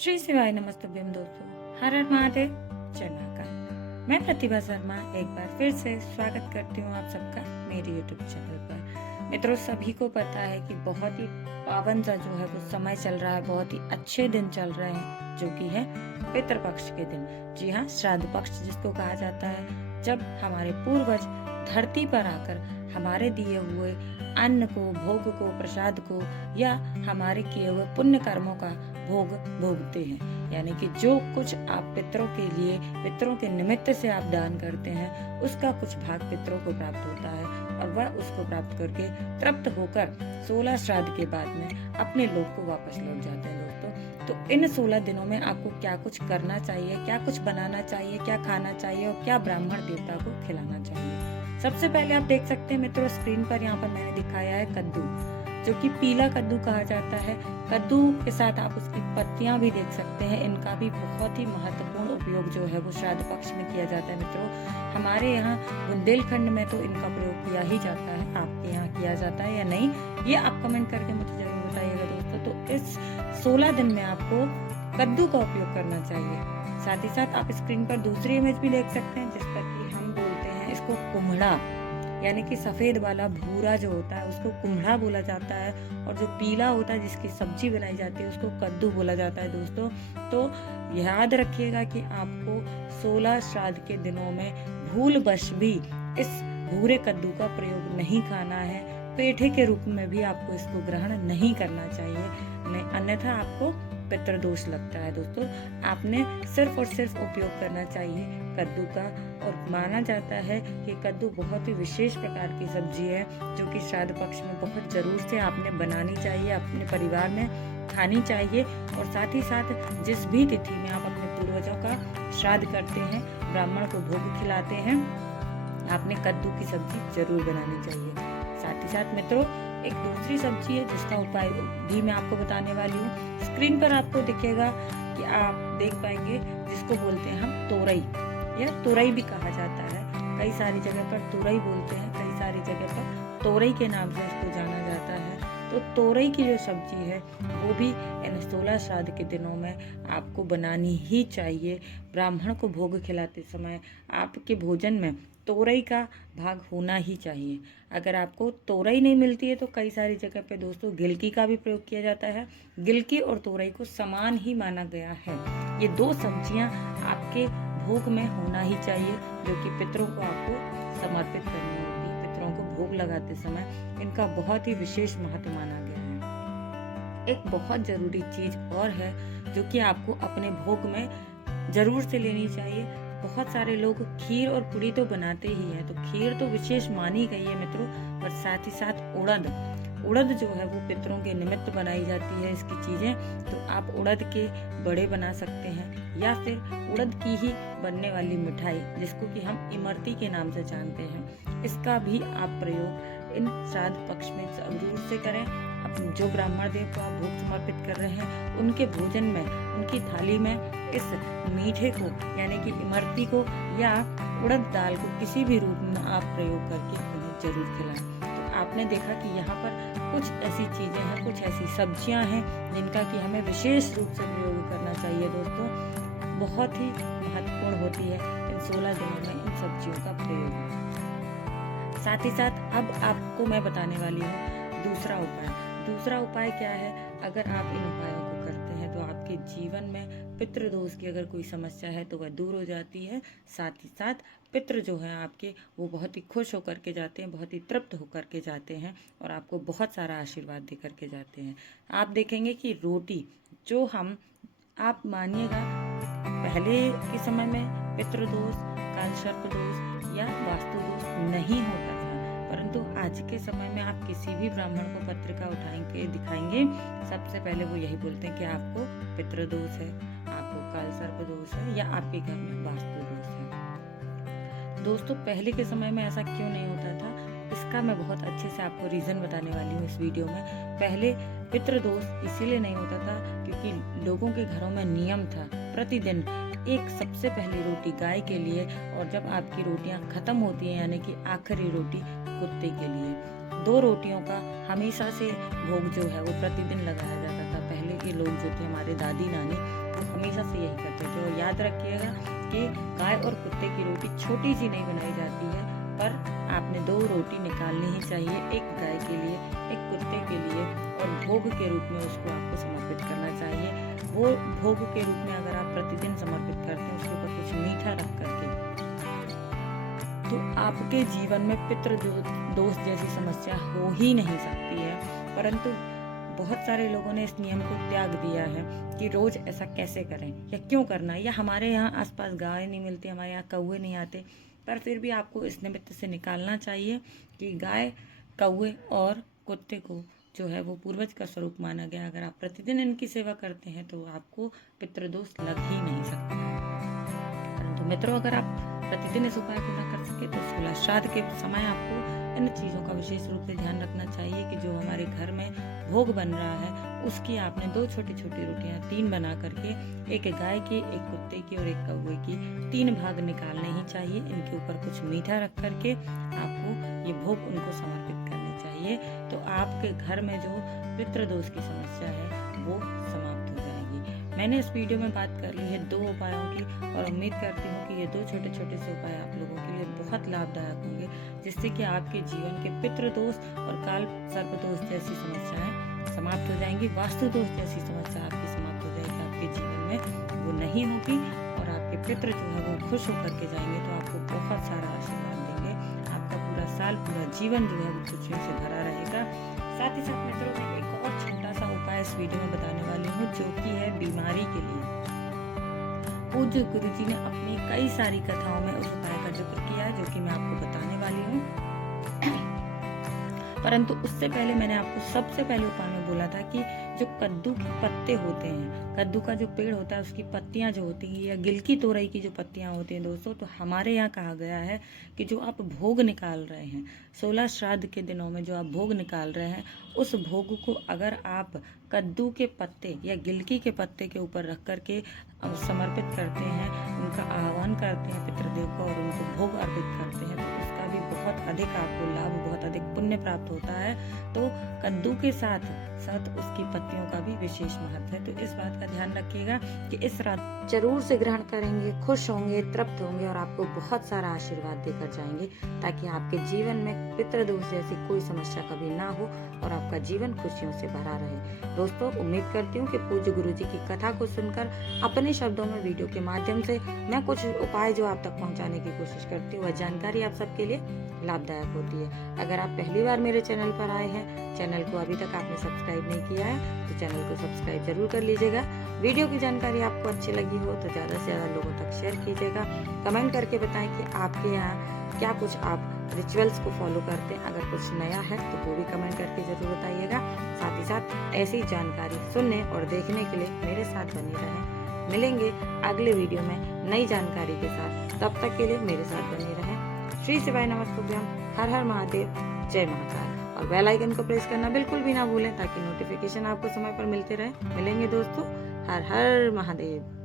श्री शिवाय नमस्तुभ्यम दोस्तों। हर हर महादेव, जय महाकाल। मैं प्रतिभा शर्मा एक बार फिर से स्वागत करती हूँ आप सबका मेरे YouTube चैनल पर। मित्रों, सभी को पता है कि बहुत ही पावन सा जो है वो समय चल रहा है, बहुत ही अच्छे दिन चल रहे हैं, जो कि है पितृपक्ष के दिन। जी हाँ, श्राद्ध पक्ष जिसको कहा जाता है, जब हमारे पूर्वज धरती पर आकर हमारे दिए हुए अन्न को, भोग को, प्रसाद को या हमारे किए हुए पुण्य कर्मों का भोग भोगते हैं। यानी कि जो कुछ आप पितरों के लिए, पितरों के निमित्त से आप दान करते हैं, उसका कुछ भाग पितरों को प्राप्त होता है और वह उसको प्राप्त करके तृप्त होकर 16 श्राद्ध के बाद में अपने लोक को वापस लौट जाते हैं दोस्तों। तो इन 16 दिनों में आपको क्या कुछ करना चाहिए, क्या कुछ बनाना चाहिए, क्या खाना चाहिए और क्या ब्राह्मण देवता को खिलाना चाहिए। सबसे पहले आप देख सकते हैं मित्रों, स्क्रीन पर यहाँ पर मैंने दिखाया है कद्दू, जो कि पीला कद्दू कहा जाता है। कद्दू के साथ आप उसकी पत्तियां भी देख सकते हैं। इनका भी बहुत ही महत्वपूर्ण उपयोग जो है वो श्राद्ध पक्ष में किया जाता है मित्रों। हमारे यहाँ बुंदेलखंड में तो इनका प्रयोग किया ही जाता है। आपके यहाँ किया जाता है या नहीं, ये आप कमेंट करके मुझे जरूर बताइएगा दोस्तों। तो इस 16 दिन में आपको कद्दू का उपयोग करना चाहिए। साथ ही साथ आप स्क्रीन पर दूसरी इमेज भी देख सकते हैं, जिस पर कि हम बोलते हैं इसको कुम्हड़ा, यानी कि सफेद वाला भूरा जो होता है उसको कुम्हड़ा बोला जाता है, और जो पीला होता है जिसकी सब्जी बनाई जाती है उसको कद्दू बोला जाता है दोस्तों। तो याद रखिएगा कि आपको 16 श्राद्ध के दिनों में भूलवश भी इस भूरे कद्दू का प्रयोग नहीं खाना है। पेठे के रूप में भी आपको इसको ग्रहण नहीं करना चाहिए, नहीं, अन्यथा आपको पितृदोष लगता है दोस्तों। आपने सिर्फ और सिर्फ उपयोग करना चाहिए कद्दू का। और माना जाता है कि कद्दू बहुत ही विशेष प्रकार की सब्जी है, जो कि श्राद्ध पक्ष में बहुत जरूर से आपने बनानी चाहिए, अपने परिवार में खानी चाहिए। और साथ ही साथ जिस भी तिथि में आप अपने पूर्वजों का श्राद्ध करते हैं, ब्राह्मण को भोग खिलाते हैं, आपने कद्दू की सब्जी जरूर बनानी चाहिए। साथ ही साथ मित्रों, एक दूसरी सब्जी है जिसका उपाय भी मैं आपको बताने वाली हूँ। स्क्रीन पर आपको दिखेगा कि आप देख पाएंगे, जिसको बोलते हैं हम तोरई, या तुरई भी कहा जाता है। कई सारी जगह पर तुरई बोलते हैं, कई सारी जगह पर तोरई के नाम से इसको जाना जाता है। तो तोरई की जो सब्जी है वो भी इन 16 श्राद्ध के दिनों में आपको बनानी ही चाहिए। ब्राह्मण को भोग खिलाते समय आपके भोजन में तोरई का भाग होना ही चाहिए। अगर आपको तोरई नहीं मिलती है तो कई सारी जगह पे दोस्तों गिलकी का भी प्रयोग किया जाता है। गिलकी और तोरई को समान ही माना गया है। ये दो सब्जियां आपके भोग में होना ही चाहिए, जो कि पितरों को आपको समर्पित करनी होती है। पितरों को भोग लगाते समय इनका बहुत ही विशेष महत्व माना गया है। एक बहुत जरूरी चीज और है जो कि आपको अपने भोग में जरूर से लेनी चाहिए। बहुत सारे लोग खीर और पूड़ी तो बनाते ही हैं, तो खीर तो विशेष मानी गई है मित्रों, और साथ ही साथ उड़द जो है वो पितरों के निमित्त बनाई जाती है इसकी चीजें। तो आप उड़द के बड़े बना सकते हैं, या फिर उड़द की ही बनने वाली मिठाई, जिसको कि हम इमरती के नाम से जानते हैं, इसका भी आप प्रयोग इन श्राद्ध पक्ष में जरूर से करें। जो ब्राह्मण देव को आप भोग समर्पित कर रहे हैं, उनके भोजन में, उनकी थाली में इस मीठे को, यानी कि इमरती को या उड़द दाल को किसी भी रूप में आप प्रयोग करके उन्हें जरूर खिलाएं। तो आपने देखा कि यहाँ पर कुछ ऐसी चीजें हैं, कुछ ऐसी सब्जियां हैं जिनका कि हमें विशेष रूप से प्रयोग करना चाहिए दोस्तों। बहुत ही महत्वपूर्ण होती है इन 16 दिनों में इन सब्जियों का प्रयोग। साथ ही साथ अब आपको मैं बताने वाली हूँ दूसरा उपाय। दूसरा उपाय क्या है? अगर आप इन उपायों को करते हैं तो आपके जीवन में पितृदोष की अगर कोई समस्या है तो वह दूर हो जाती है। साथ ही साथ पितृ जो है आपके, वो बहुत ही खुश होकर के जाते हैं, बहुत ही तृप्त होकर के जाते हैं और आपको बहुत सारा आशीर्वाद दे करके जाते हैं। आप देखेंगे कि रोटी जो आप मानिएगा, पहले के समय में पितृदोष, कालसर्प दोष या वास्तु दोष नहीं होता था, परंतु आज के समय में आप किसी भी ब्राह्मण को पत्रिका उठाएंगे, दिखाएंगे, सबसे पहले वो यही बोलते हैं कि आपको पितृदोष है, आपको कालसर्प दोष है, या आपके घर में वास्तु दोष है। दोस्तों, पहले के समय में ऐसा क्यों नहीं होता था, इसका मैं बहुत अच्छे से आपको रीजन बताने वाली हूँ इस वीडियो में। पहले पितृदोष इसीलिए नहीं होता था क्योंकि लोगों के घरों में नियम था प्रतिदिन एक सबसे पहली रोटी गाय के लिए, और जब आपकी रोटियां खत्म होती हैं, यानी कि आखिरी रोटी कुत्ते के लिए। 2 रोटियों का हमेशा से भोग जो है वो प्रतिदिन लगाया जाता था। पहले के लोग जो थे, हमारे दादी नानी, हमेशा से यही करते थे। और याद रखिएगा कि गाय और कुत्ते की रोटी छोटी सी नहीं बनाई जाती है, पर आपने 2 रोटी निकालनी ही चाहिए, एक गाय के लिए, एक कुत्ते के लिए, और भोग के रूप में उसको आपको समर्पित करना चाहिए। वो भोग के रूप में अगर आप प्रतिदिन समर्पित करते हैं उसके ऊपर कुछ मीठा रख करके, तो आपके जीवन में पितृ दोष जैसी समस्या हो ही नहीं सकती है। परंतु बहुत सारे लोगों ने इस नियम को त्याग दिया है कि रोज ऐसा कैसे करें या क्यों करना है, या हमारे यहाँ आसपास गाय नहीं मिलती, हमारे यहाँ कौवे नहीं आते। पर फिर भी आपको इस निमित्त से निकालना चाहिए कि गाय, कौवे और कुत्ते को जो है वो पूर्वज का स्वरूप माना गया। अगर आप प्रतिदिन इनकी सेवा करते हैं तो आपको पितृदोष लग ही नहीं सकता है। परंतु मित्रों, अगर आप प्रतिदिन इस उपाय को न कर सके तो 16 श्राद्ध के समय आपको इन चीज़ों का विशेष रूप से ध्यान रखना चाहिए कि जो हमारे घर में भोग बन रहा है उसकी आपने 2 छोटी छोटी रोटियां 3 बना करके, एक गाय की, एक कुत्ते की और एक कौवे की, 3 भाग निकालने ही चाहिए। इनके ऊपर कुछ मीठा रख करके आपको ये भोग उनको समर्पित करने चाहिए। तो आपके घर में जो पितृदोष की समस्या है वो समाप्त हो जाएगी। मैंने इस वीडियो में बात कर ली है 2 उपायों की, और उम्मीद करती हूँ कि ये 2 छोटे छोटे से उपाय आप लोगों के लिए बहुत लाभदायक होंगे, जिससे कि आपके जीवन के पितृदोष और काल सर्पदोष जैसी समस्याएं समाप्त हो जाएंगी। वास्तु दोष जैसी समस्या आपकी समाप्त हो जाएगी, आपके जीवन में वो नहीं होगी, और आपके पितृ जो है वो खुश होकर के जाएंगे, तो आपको बहुत सारा आशीर्वाद देंगे। आपका पूरा साल, पूरा जीवन जो है वो खुशियों से भरा रहेगा। साथ ही साथ मित्रों, मैं एक और छोटा सा उपाय इस वीडियो में बताने वाली हूँ, जो कि है बीमारी के लिए। पूज्य गुरुजी ने अपनी कई सारी कथाओं में उस उपाय का जिक्र किया है, जो कि मैं आपको बताने वाली हूँ। परंतु उससे पहले मैंने आपको सबसे पहले उपाय में बोला था कि जो कद्दू के पत्ते होते हैं, कद्दू का जो पेड़ होता है उसकी पत्तियां जो होती हैं, या गिलकी तोरई की जो पत्तियां होती हैं दोस्तों, तो हमारे यहाँ कहा गया है कि जो आप भोग निकाल रहे हैं 16 श्राद्ध के दिनों में, जो आप भोग निकाल रहे हैं, उस भोग को अगर आप कद्दू के पत्ते या गिलकी के पत्ते के ऊपर रख करके समर्पित करते हैं, उनका आह्वान करते हैं पितृदेव को, और उनको भोग अर्पित करते हैं, तो उसका भी बहुत अधिक आपको लाभ, बहुत अधिक पुण्य प्राप्त होता है। तो कद्दू के साथ साथ उसकी पत्तियों का भी विशेष महत्व है। तो इस बात का ध्यान रखिएगा कि इस रात जरूर से ग्रहण करेंगे, खुश होंगे, तृप्त होंगे, और आपको बहुत सारा आशीर्वाद देकर जाएंगे, ताकि आपके जीवन में पितृदोष जैसी कोई समस्या कभी ना हो और आपका जीवन खुशियों से भरा रहे। दोस्तों, उम्मीद करती हूँ कि पूज्य गुरुजी की कथा को सुनकर अपने शब्दों में, वीडियो के माध्यम से मैं कुछ उपाय जो आप तक पहुँचाने की कोशिश करती हूँ, वह जानकारी आप सबके लिए लाभदायक होती है। अगर आप पहली बार मेरे चैनल पर आए हैं, चैनल को अभी तक आपने सब्सक्राइब नहीं किया है, तो चैनल को सब्सक्राइब जरूर कर लीजिएगा। वीडियो की जानकारी आपको अच्छी लगी हो तो ज़्यादा से ज़्यादा लोगों तक शेयर कीजिएगा। कमेंट करके बताएं कि आपके यहाँ क्या कुछ आप रिचुअल्स को फॉलो करते हैं। अगर कुछ नया है तो वो भी कमेंट करके जरूर बताइएगा। साथ ही साथ ऐसी जानकारी सुनने और देखने के लिए मेरे साथ बने रहें। मिलेंगे अगले वीडियो में नई जानकारी के साथ, तब तक के लिए मेरे साथ बने रहें। श्री शिवाय नमस्तुभ्यम, हर हर महादेव, जय महाकाल। और बेल आइकन को प्रेस करना बिल्कुल भी ना भूलें, ताकि नोटिफिकेशन आपको समय पर मिलते रहे। मिलेंगे दोस्तों, हर हर महादेव।